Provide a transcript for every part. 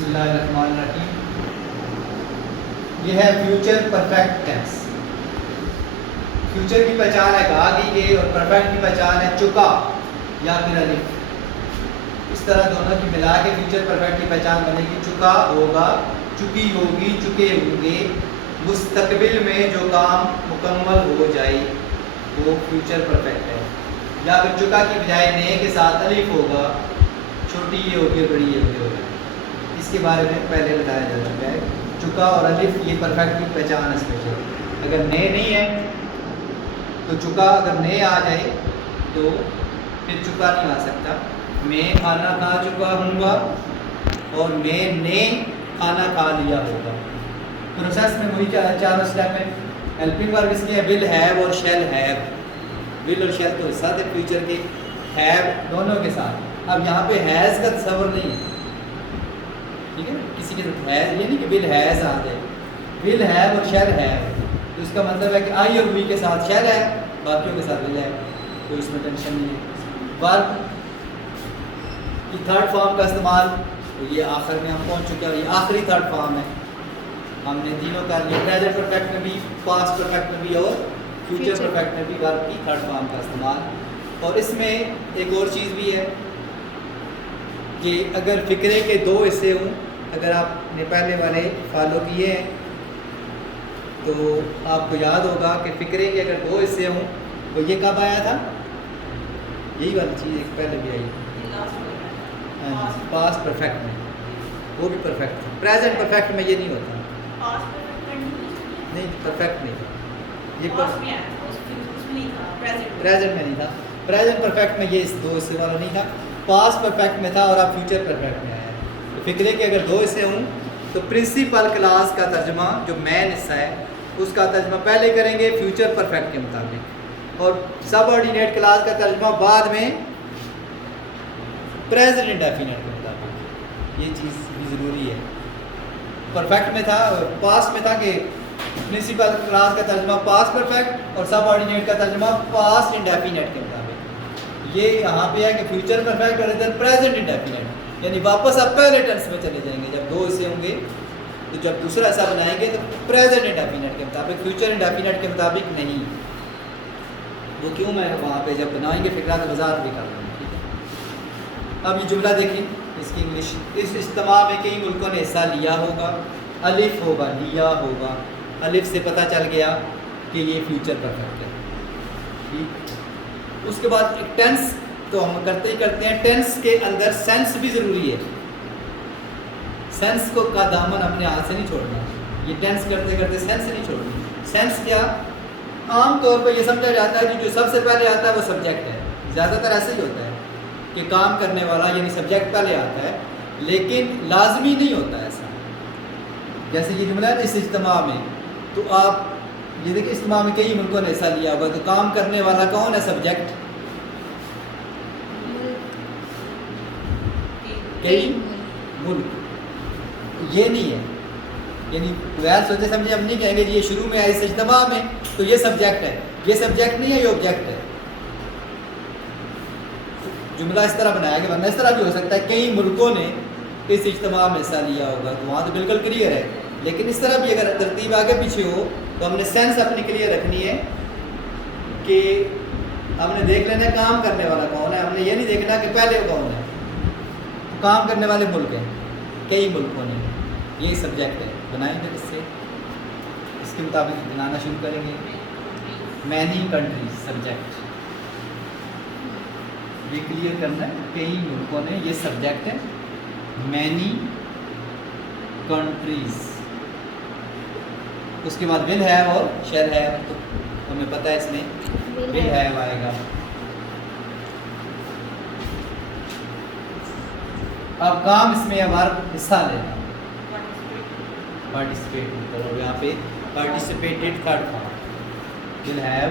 बिस्मिल्लाहिर्रहमानिर्रहीम। ये है फ्यूचर परफेक्ट टेंस। फ्यूचर की पहचान है आगे और परफेक्ट की पहचान है चुका या फिर अलिफ। इस तरह दोनों की मिला के फ्यूचर परफेक्ट की पहचान बनेगी। चुका होगा, चुकी होगी, चुके होंगे। मुस्तकबिल में जो काम मुकम्मल हो जाए वो फ्यूचर परफेक्ट है। या फिर चुका की बजाय ने के साथ अलिफ होगा, छोटी ये होगी और बड़ी ये होगी। इसके बारे में पहले बताया जा चुका है। चुका और अलिफ ये परफेक्ट की पहचान है स्पेशल। अगर ने नहीं है तो चुका, अगर ने आ जाए तो फिर चुका नहीं आ सकता। मैं खाना खा चुका हूँगा और मैंने खाना खा लिया होगा। प्रोसेस में वही चारों स्टेप है। हेल्पिंग वर्ब इसके है विल हैव और शैल हैव। विल और शैल तो साथ है फ्यूचर के, हैव दोनों के साथ। अब यहाँ पे हैज़ का तस्वर नहीं है, ठीक है। किसी के साथ हैज़ ये नहीं कि विल हैज़ आ जाए। विल हैव और शैल हैव, तो इसका मतलब है कि आई और वी के साथ शैल है, बाकियों के साथ विल है। तो इसमें टेंशन नहीं है। वर्ब की थर्ड फॉर्म का इस्तेमाल, तो ये आखिर में हम पहुंच चुके हैं। ये आखिरी थर्ड फॉर्म है, हमने तीनों कर लिए। प्रेजेंट परफेक्ट में भी, पास्ट परफेक्ट में भी और फ्यूचर परफेक्ट में भी वर्ब की थर्ड फॉर्म का इस्तेमाल। और इसमें एक और चीज़ भी है कि अगर फ़िक्रे के दो हिस्से हों, अगर आपने पहले वाले फॉलो किए हैं तो आपको याद होगा कि फ़िक्रे के अगर दो हिस्से हों तो ये कब आया था? यही वाली चीज़ एक पहले भी आई, पास्ट परफेक्ट में, वो भी परफेक्ट था। प्रेजेंट परफेक्ट में ये नहीं होता। नहीं, परफेक्ट नहीं था ये, प्रेजेंट में नहीं था। प्रेजेंट परफेक्ट में ये इस दो हिस्से वाला नहीं था, पास्ट परफेक्ट में था और अब फ्यूचर परफेक्ट में आया। तो फिक्रे के अगर दो हिस्से हों तो प्रिंसिपल क्लास का तर्जमा, जो मेन हिस्सा है उसका तर्जमा पहले करेंगे फ्यूचर परफेक्ट के मुताबिक, और सबऑर्डिनेट क्लास का तर्जमा बाद में प्रेजेंट इंडेफिनिट के मुताबिक। ये चीज़ भी ज़रूरी है। परफेक्ट में था, पास्ट में था कि प्रिंसिपल क्लास का तर्जमा पास्ट परफेक्ट और सबऑर्डिनेट का तर्जमा पास्ट इंडेफिनिट के मुताबिक। ये यहाँ पे है कि फ्यूचर परफेक्ट और इधर प्रेजेंट इंडेफिनिट, यानी वापस आप पहले टेंस में चले जाएंगे। जब दो हिस्से होंगे तो जब दूसरा हिस्सा बनाएंगे तो प्रेजेंट इंडेफिनिट के मुताबिक, फ्यूचर इंडेफिनिट के मुताबिक नहीं। वो क्यों, मैं वहाँ पे जब बनाएंगे फिक्रा तो वजाहत भी कर लूँगा, ठीक है। अब ये जुमला देखिए, इसकी इंग्लिश। इस इज्तिमा में कई मुल्कों ने हिस्सा लिया होगा। अलिफ होगा, लिया होगा। अलिफ से पता चल गया कि ये फ्यूचर परफेक्ट है, ठीक। उसके बाद एक टेंस तो हम करते ही करते हैं। टेंस के अंदर सेंस भी ज़रूरी है। सेंस को का दामन अपने हाथ से नहीं छोड़ना। ये टेंस करते करते सेंस नहीं छोड़नी। सेंस क्या, आम तौर पर ये समझा जाता है कि जो सबसे पहले आता है वो सब्जेक्ट है। ज़्यादातर ऐसे ही होता है कि काम करने वाला यानी सब्जेक्ट पहले आता है, लेकिन लाजमी नहीं होता ऐसा। जैसे ये जुमला है इस इज्तिमा में, तो आप ये देखिए इज्तिमा में कई मुल्कों ने हिस्सा लिया होगा, तो काम करने वाला कौन है? सब्जेक्ट। कई मुल्क, ये नहीं है। यानी बगैर सोचे समझे हम नहीं कहेंगे ये शुरू में है इस इज्तिमा में तो ये सब्जेक्ट है। ये सब्जेक्ट नहीं है, ये ऑब्जेक्ट है। जुमला इस तरह बनाया गया, वरना इस तरह भी हो सकता है कई मुल्कों ने इस इज्तिमा में हिस्सा लिया होगा, तो वहाँ तो बिल्कुल क्लियर है। लेकिन इस तरह भी अगर तरतीब आगे पीछे हो तो हमने सेंस अपनी क्लियर रखनी है कि हमने देख लेना है काम करने वाला कौन है। हमने ये नहीं देखना कि पहले कौन है। काम करने वाले मुल्क हैं, कई मुल्कों ने, यही सब्जेक्ट है। बनाएंगे इससे, इसके मुताबिक बनाना शुरू करेंगे। मैनी कंट्रीज सब्जेक्ट, ये क्लियर करना है। कई मुल्कों ने, ये सब्जेक्ट है। मैनी कंट्रीज, उसके बाद विल हैव और शैल हैव, तो हमें पता है इसमें विल हैव आएगा। अब काम इसमें है वर्ब हिस्सा लेना, पार्टिसिपेट। तो यहाँ पे participated third form, will have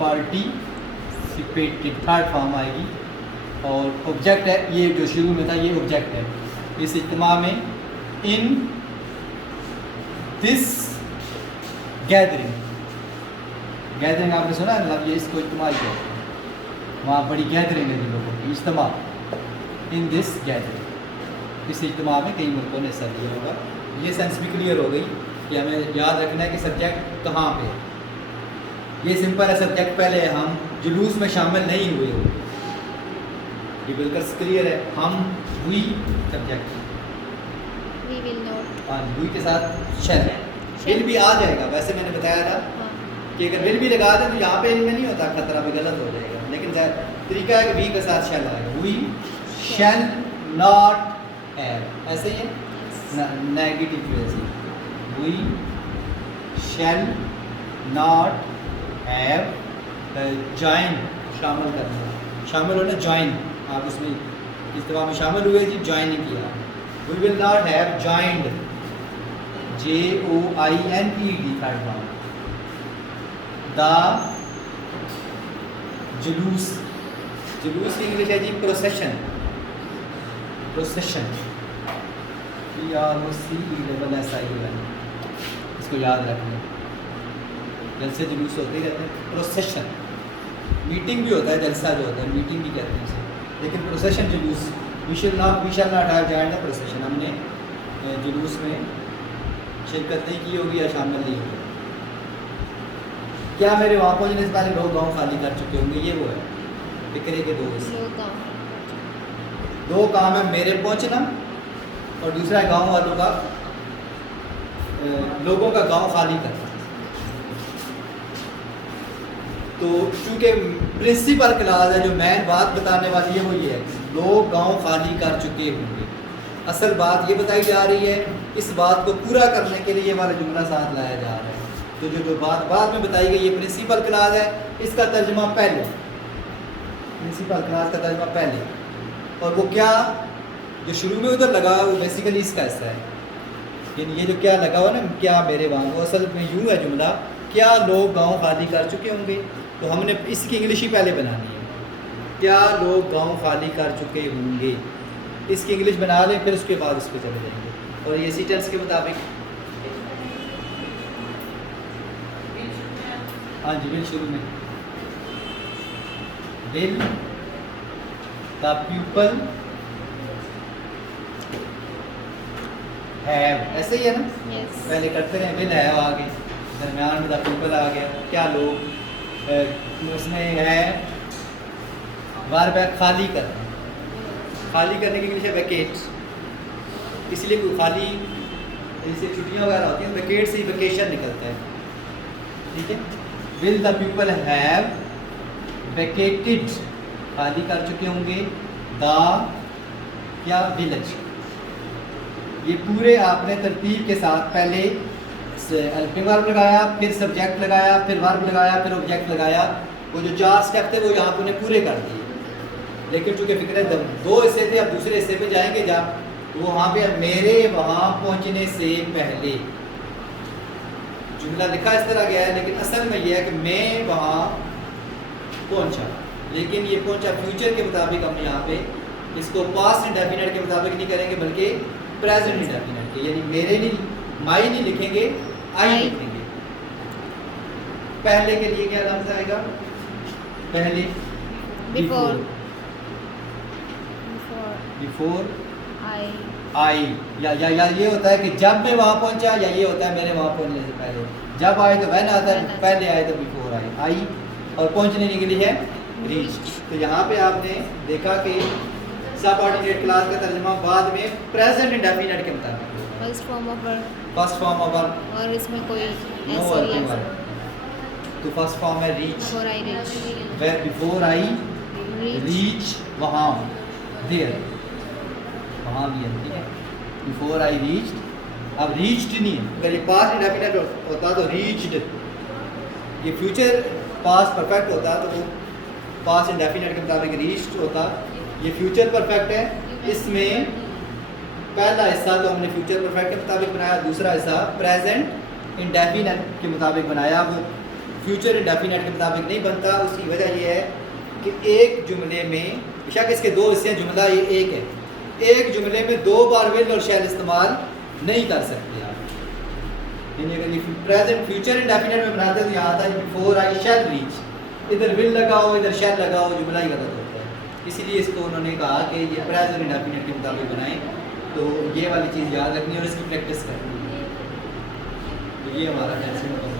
participated third form आएगी। और ऑब्जेक्ट है, ये जो शुरू में था ये ऑब्जेक्ट है। इस इज्तिमा में इन दिस गैदरिंग, गैदरिंग आपने सुना है, मतलब ये इसको इस्तेमाल किया, वहाँ बड़ी गैदरिंग है लोगों की, इज्तिमा। इन दिस गैदरिंग, इस इज्तिमा में कई मुल्कों ने हिस्सा लिया होगा। ये सेंस भी क्लियर हो गई कि हमें याद रखना है कि सब्जेक्ट कहाँ पे है। ये सिंपल है, सब्जेक्ट पहले है, हम जुलूस में शामिल नहीं हुए हो, ये बिल्कुल क्लियर है। हम we subject, we will not. हाँ वी के साथ शैल, विल भी आ जाएगा। वैसे मैंने बताया था हाँ। कि अगर विल भी लगा दें तो यहाँ पे इनमें नहीं होता खतरा, भी गलत हो जाएगा, लेकिन तरीका है कि वी के साथ शैल आएगा। वी शैल नॉट हैव, ऐसे ही है नेगेटिव वैसे, we shall not have join, शामिल करना, शामिल होना जॉइन, आप उसमें इस्तेमाल में शामिल हुए जी, ज्वाइन किया। We will not have joined, JOINED third one. The जुलूस, जुलूस की इंग्लिश है जी प्रोसेशन, प्रोसेशन PROCESSION, इसको याद रखना। जलसे जुलूस होते ही रहते हैं। प्रोसेशन मीटिंग भी होता है, जलसा जो होता है मीटिंग भी कहते हैं उसे, लेकिन प्रोसेशन जुलूस, we shall not have joined the procession, हमने जुलूस में शिरकत नहीं की होगी या शामिल नहीं होगी। क्या मेरे वहाँ पहुँचने से पहले लोग गाँव खाली कर चुके होंगे, ये वो है फिक्रे के दो हिस्से। दो काम है, मेरे पहुँचना और दूसरा है गाँव वालों का, लोगों का गाँव खाली करना। तो चूँकि प्रिंसिपल क्लास है, जो मेन बात बताने वाली है वो ये है, लोग गांव खाली कर चुके होंगे। असल बात ये बताई जा रही है, इस बात को पूरा करने के लिए ये वाला जुमला साथ लाया जा रहा है। तो जो बात बाद में बताई गई, ये प्रिंसिपल क्लास है, इसका तर्जुमा पहले, प्रिंसिपल क्लास का तर्जुमा पहले, और वो क्या जो शुरू में उधर लगा वो बेसिकली इसका हिस्सा है। यानी ये जो क्या लगा हुआ ना, क्या मेरे वहाँ, वो असल में यूँ है जुमला, क्या लोग गांव खाली कर चुके होंगे, तो हमने इसकी इंग्लिश ही पहले बनानी है। क्या लोग गांव खाली कर चुके होंगे, इसकी इंग्लिश बना लें, फिर उसके बाद उस पर चले जाएंगे। और ये सेंटेंस के मुताबिक, हाँ जी बिल शुरू में, विल द पीपल हैव, ऐसे ही है ना, Yes. पहले करते रहे, विल हैव आ गए, दरम्यान में द पीपल आ गया, क्या लोग, उसमें है वर्ब है खाली करना, खाली करने की इंग्लिश है वैकेट, इसलिए कोई खाली जैसे छुट्टियां वगैरह होती हैं, वैकेट से ही वैकेशन निकलता है, ठीक है। Will the people have vacated, खाली कर चुके होंगे, द क्या विलेज, ये पूरे आपने तरतीब के साथ पहले हेल्पिंग वर्ब लगाया, फिर सब्जेक्ट लगाया, फिर वर्ब लगाया, फिर ऑब्जेक्ट लगाया, वो जो 4 स्टेप थे वो यहाँ पे उन्हें पूरे कर दिए। लेकिन चूंकि फिक्र दो हिस्से थे, अब दूसरे हिस्से पे जाएंगे जब वो वहाँ पे मेरे वहाँ पहुँचने से पहले जुमला लिखा इस तरह गया है, लेकिन असल में यह है कि मैं वहाँ पहुँचा, लेकिन ये पहुँचा फ्यूचर के मुताबिक हम यहाँ पे इसको पास्ट इंडेफिनिट के मुताबिक नहीं करेंगे, बल्कि प्रेजेंट इंडेफिनिट के, यानी मेरे नहीं, माई नहीं लिखेंगे, आई लिखेंगे। पहले के लिए क्या लफ्ज़ आएगा, पहले Before. Before I. आई, या ये होता है कि जब मैं वहाँ पहुँचा, या ये होता है मेरे वहाँ पहुँचने से पहले। जब आए तो वैन आता है, पहले आए तो बिफोर आई, और पहुँचने के लिए है रीच। तो यहाँ पे आपने देखा कि सबऑर्डिनेट क्लास का तर्जुमा बाद में प्रेजेंट इंडेफिनिट के मुताबिक, first form of verb, first form of verb, और इसमें कोई नो ऐसे वर्किंग वर्ब, तो फर्स्ट फॉर्म है reach, before I reach, where before I reach, वहाँ देयर, वहाँ भी है, ठीक है, बिफोर आई रीच्ड। अब रीच्ड नहीं है, अगर ये पास्ट इंडेफिनिट होता तो रीच्ड, ये फ्यूचर पास्ट परफेक्ट होता तो वो पास्ट इंडेफिनिट के मुताबिक रीच्ड होता। ये फ्यूचर परफेक्ट है, इसमें पहला हिस्सा तो हमने फ्यूचर परफेक्ट के मुताबिक बनाया, दूसरा हिस्सा प्रेजेंट इंडेफिनिट के मुताबिक बनाया, वो फ्यूचर इंडेफिनिट के मुताबिक नहीं बनता। उसकी वजह यह है कि एक जुमले में, बेशक इसके 2 हिस्से हैं, जुमला ये एक है, एक जुमले में 2 बार विल और शैल इस्तेमाल नहीं कर सकते आप। यानी अगर ये प्रेजेंट फ्यूचर इंडेफिनिट में बनाते हैं तो यहाँ आता है बिफोर आई शैल रीच, इधर विल लगाओ इधर शैल लगाओ, जुमला ही गलत होता है। इसीलिए इसको उन्होंने कहा कि ये प्रेजेंट इंडेफिनिट के मुताबिक बनाएं, तो ये वाली चीज़ याद रखनी है और इसकी प्रैक्टिस करनी है। तो ये हमारा टेंस मुकम्मल